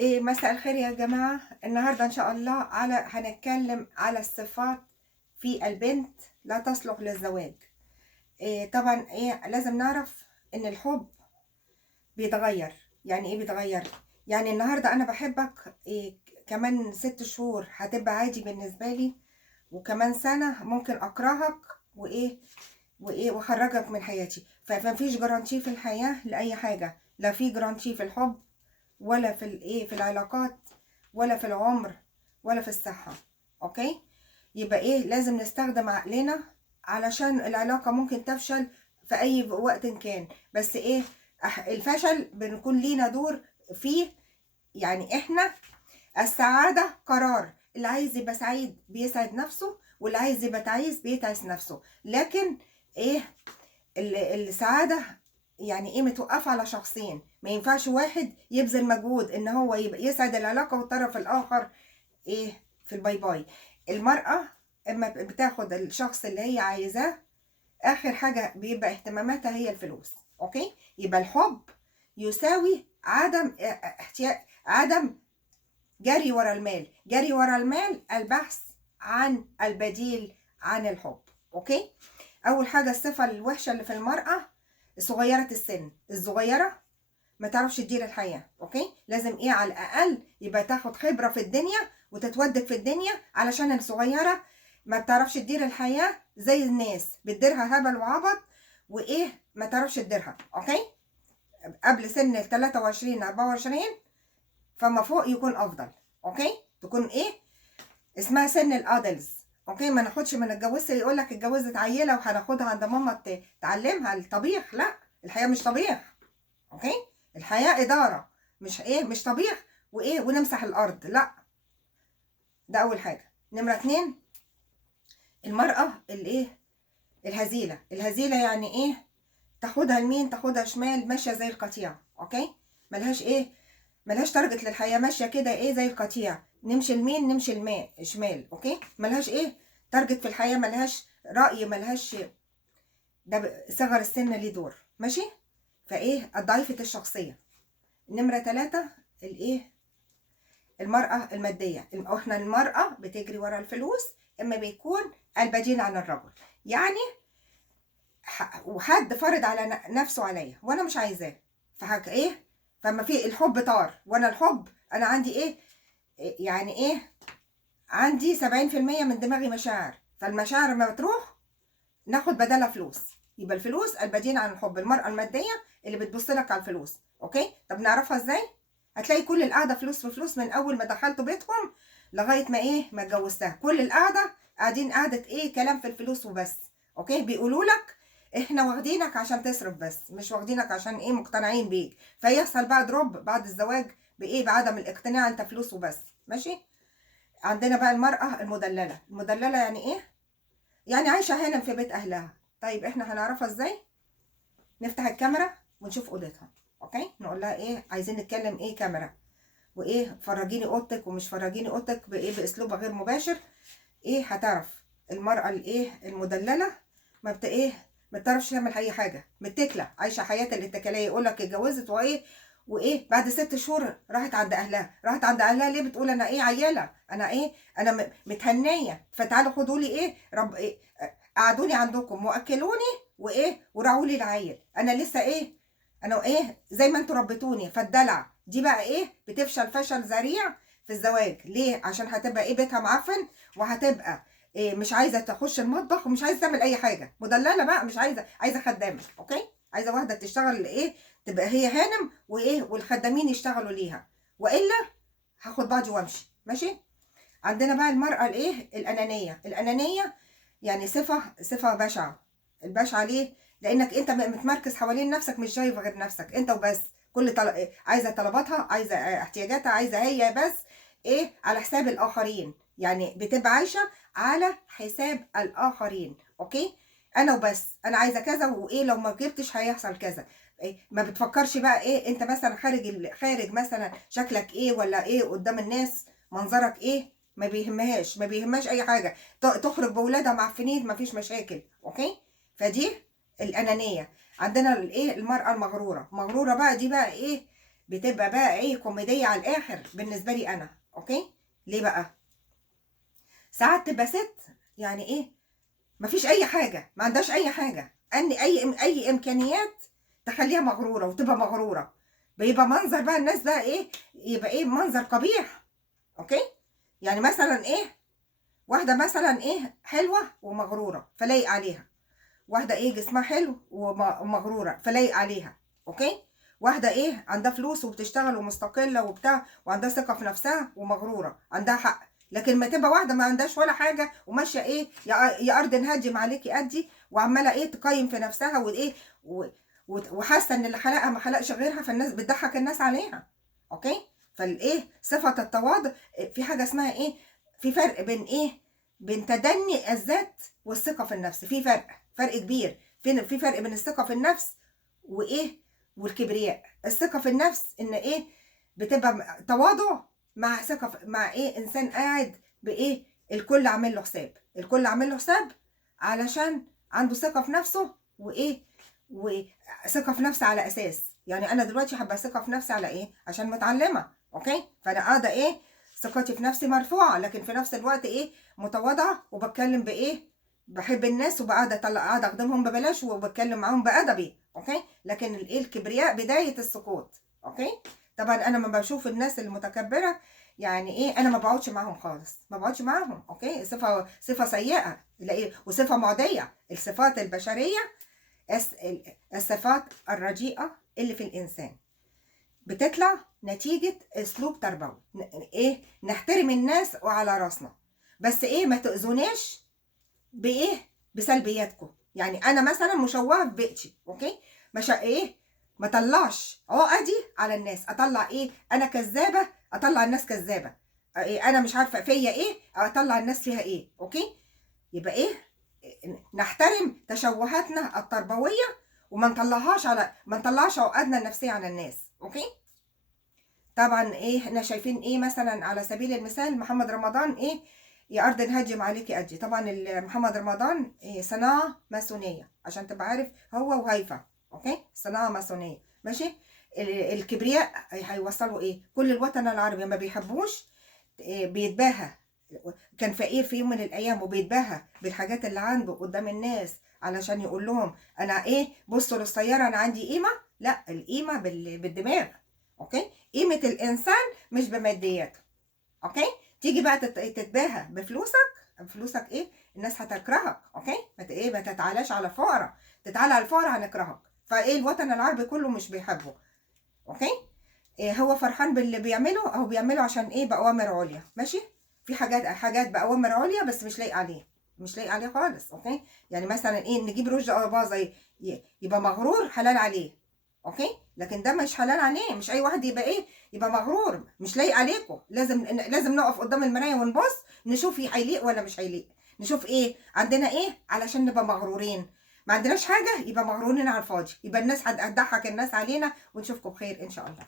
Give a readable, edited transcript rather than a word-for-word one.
مساء الخير يا جماعة. النهاردة إن شاء الله هنتكلم على الصفات في البنت لا تصلح للزواج. طبعا لازم نعرف إن الحب بيتغير. يعني إيه بيتغير؟ يعني النهاردة أنا بحبك، كمان 6 شهور هتبقى عادي بالنسبة لي، وكمان سنة ممكن أكرهك وأخرجك من حياتي. فمفيش جرانتي في الحياة لأي حاجة، لا في جرانتي في الحب ولا في العلاقات ولا في العمر ولا في الصحة. اوكي، يبقى لازم نستخدم عقلنا علشان العلاقة ممكن تفشل في اي وقت كان. بس الفشل بنكون لينا دور فيه. يعني احنا السعادة قرار، اللي عايز يبقى سعيد بيسعد نفسه، واللي عايز يبقى تعيس بيتعس نفسه. لكن ايه السعادة يعني متوقفة على شخصين. ما ينفعش واحد يبذل مجهود ان هو يبقى يسعد العلاقة والطرف الاخر في الباي باي. المرأة اما بتاخد الشخص اللي هي عايزاه، اخر حاجة بيبقى اهتماماتها هي الفلوس. اوكي، يبقى الحب يساوي عدم جري ورا المال. جري ورا المال البحث عن البديل عن الحب. اوكي، اول حاجه الصفه الوحشه اللي في المراه صغيره السن. الصغيره ما تعرفش تدير الحياه. اوكي، لازم على الاقل يبقى تاخد خبره في الدنيا وتتودد في الدنيا، علشان الصغيره ما بتعرفش تدير الحياه زي الناس بتديرها هبل وعبط، ما تعرفش تديرها. اوكي، قبل سن ال 23 24 فما فوق يكون افضل. اوكي، تكون اسمها سن الادلز. اوكي، ما ناخدش من اتجوزت يقول لك اتجوزت عيله وهناخدها عند ماما تعلمها الطبيخ. لا، الحياه مش طبيخ. اوكي، الحياه اداره، مش طبيخ ونمسح الارض. لا، ده اول حاجه. نمره 2، المراه الهزيله. الهزيله يعني تاخدها يمين تاخدها شمال، ماشيه زي القطيع. اوكي، ملهاش ملهاش تارجت للحياه، ماشيه كده زي القطيع، نمشي يمين نمشي شمال. اوكي، ملهاش تارجت في الحياه، ملهاش راي، ملهاش. ده صغر السن ليه دور. ماشي، ضعيفه الشخصيه. نمره 3، المراه الماديه. احنا المراه بتجري ورا الفلوس، اما بيكون البديل عن الرجل. يعني وحد فرض على نفسه عليا وانا مش عايزاه، فحك فما في الحب طار، وانا الحب انا عندي يعني عندي 70% من دماغي مشاعر، فالمشاعر لما بتروح ناخد بدلها فلوس. يبقى الفلوس البديل عن الحب. المرأة المادية اللي بتبص لك على الفلوس. اوكي، طب نعرفها ازاي؟ هتلاقي كل القعدة فلوس في فلوس من اول ما دخلتوا بيتهم لغاية ما ما اتجوزتها. كل القعدة قاعدين قعدة كلام في الفلوس وبس. اوكي، بيقولوا لك احنا واخدينك عشان تصرف بس، مش واخدينك عشان مقتنعين بيك. فيحصل بقى دروب بعد الزواج بعدم الاقتناع، انت فلوس وبس. ماشي، عندنا بقى المرأة المدللة. المدللة يعني يعني عايشة هانم في بيت أهلها. طيب احنا هنعرفها ازاي؟ نفتح الكاميرا ونشوف اوضتها. اوكي، نقول لها عايزين نتكلم كاميرا، فرجيني اوضتك ومش فرجيني اوضتك باسلوب غير مباشر. هتعرف المرأة المدللة ما بت ما بتعرفش تعمل اي حاجة، متكلة، عايشة حياة الاتكالية. يقول لك اتجوزت بعد 6 شهور راحت عند اهلها. راحت عند اهلها ليه؟ بتقول انا عيالة، انا انا متهنية، فتعالوا خدوا لي رب قعدوني عندكم واكلوني وراعوا لي العيل. انا لسه انا زي ما انتوا ربيتوني. فالدلع دي بقى بتفشل فشل ذريع في الزواج. ليه؟ عشان هتبقى بيتها معفن، وهتبقى مش عايزه تخش المطبخ ومش عايزه تعمل اي حاجه. مدلله بقى، مش عايزه خدامه. اوكي، عايزه واحده تشتغل تبقى هي هانم والخدامين يشتغلوا ليها، والا هاخد بعضي وامشي. ماشي، عندنا بقى المرأة الأنانية. الأنانية يعني صفة بشعة. البشعة ليه؟ لأنك أنت متمركز حوالين نفسك، مش شايف غير نفسك أنت وبس. عايزة طلباتها، عايزة احتياجاتها، عايزة هي بس على حساب الآخرين. يعني بتبقى عايشة على حساب الآخرين. أوكي، أنا وبس، أنا عايزة كذا، لو ما جبتش هيحصل كذا. ما بتفكرش بقى انت مثلا خارج مثلا شكلك ولا قدام الناس منظرك ما بيهمهاش اي حاجه. تخرج بولادها معفنين مفيش مشاكل. اوكي، فدي الانانيه. عندنا المراه المغروره. مغروره بقى دي بقى بتبقى بقى ايه كوميديه على الاخر بالنسبه لي انا. اوكي، ليه بقى؟ ساعات تبقى ست يعني ايه، مفيش اي حاجه، ما عندهاش اي حاجه، ان اي امكانيات تخليها مغروره وتبقى مغروره، بيبقى منظر بقى الناس بقى ايه، يبقى ايه منظر قبيح. اوكي، يعني مثلا ايه، واحده مثلا ايه حلوه ومغروره فلايق عليها، واحده ايه جسمها حلو ومغروره فلايق عليها. اوكي، واحده ايه عندها فلوس وبتشتغل ومستقله وبتاع وعندها ثقه في نفسها ومغروره عندها حق. لكن ما تبقى واحده ما عندهاش ولا حاجه وماشيه ايه يا ارض نهجم عليكي ادي، وعماله ايه تقيم في نفسها وايه وحاسه ان اللي خلقها ما خلقش غيرها، فالناس بتضحك الناس عليها. اوكي، فالايه صفه التواضع، في حاجه اسمها ايه، في فرق بين ايه، بين تدني الذات والثقه في النفس. في فرق كبير. في فرق بين الثقه في النفس وايه، والكبرياء. الثقه في النفس ان ايه، بتبقى تواضع مع ثقه مع ايه، انسان قاعد بايه، الكل عامل له حساب، الكل عامل له حساب علشان عنده ثقه في نفسه وايه، وثقه في نفسي على اساس يعني انا دلوقتي هبقى ثقه في نفسي على ايه، عشان متعلمه. اوكي، فانا قاعده ايه، ثقتي في نفسي مرفوعه، لكن في نفس الوقت ايه متواضعه وبتكلم بايه، بحب الناس وبقعد قاعده اخدمهم ببلاش وبتكلم معاهم بادبي. اوكي، لكن الايه الكبرياء بدايه السقوط. اوكي، طبعا انا لما بشوف الناس المتكبره يعني ايه، انا ما بقعدش معاهم خالص، ما بقعدش معاهم. اوكي، صفه سيئه وصفه معديه. الصفات البشريه، الصفات الرديئه اللي في الانسان بتطلع نتيجه اسلوب تربوي. ايه، نحترم الناس وعلى راسنا، بس ايه ما تاذوناش بايه، بسلبياتكم. يعني انا مثلا مشوهه في بيئتي. اوكي، مش ايه، ما طلعش عقدي على الناس، اطلع ايه، انا كذابه اطلع الناس كذابه، إيه انا مش عارفه فيا ايه اطلع الناس فيها ايه. اوكي، يبقى ايه، نحترم تشوهاتنا التربويه وما نطلعهاش على، ما نطلعش عقدنا النفسيه على الناس. اوكي، طبعا ايه احنا شايفين ايه مثلا على سبيل المثال محمد رمضان ايه، يا ارض نهجم عليكي ادي. طبعا محمد رمضان إيه، صناعه ماسونيه عشان تبقى عارف، هو وهيفا. اوكي، صناعه ماسونيه ماشي. الكبرياء هيوصلوا ايه، كل الوطن العربي ما بيحبوش، إيه بيتباهى، كان فقير في يوم من الايام وبيتباهى بالحاجات اللي عنده قدام الناس علشان يقول لهم انا ايه، بصوا للسياره انا عندي قيمه. لا، القيمه بالدماغ. اوكي، قيمه الانسان مش بمادياته. اوكي، تيجي بقى تتباهى بفلوسك ايه، الناس هتكرهك. اوكي، ما تتعالاش على الفقراء، تتعالى على الفقراء هنكرهك. فايه الوطن العربي كله مش بيحبه. اوكي، إيه هو فرحان باللي بيعمله، او بيعمله عشان ايه، باوامر عليا ماشي. في حاجات باوامر عليا بس مش لايق عليه، مش لايق عليه خالص. اوكي، يعني مثلا ايه، نجيب رشدي اباظه يبقى مغرور حلال عليه. اوكي، لكن ده مش حلال عليه، مش اي واحد يبقى ايه، يبقى مغرور مش لايق عليكم. لازم نقف قدام المرايه ونبص نشوف هيليق ولا مش هيليق، نشوف ايه عندنا ايه علشان نبقى مغرورين. ما عندناش حاجه يبقى مغرورين على الفاضي، يبقى الناس هتضحك الناس علينا. ونشوفكم بخير ان شاء الله.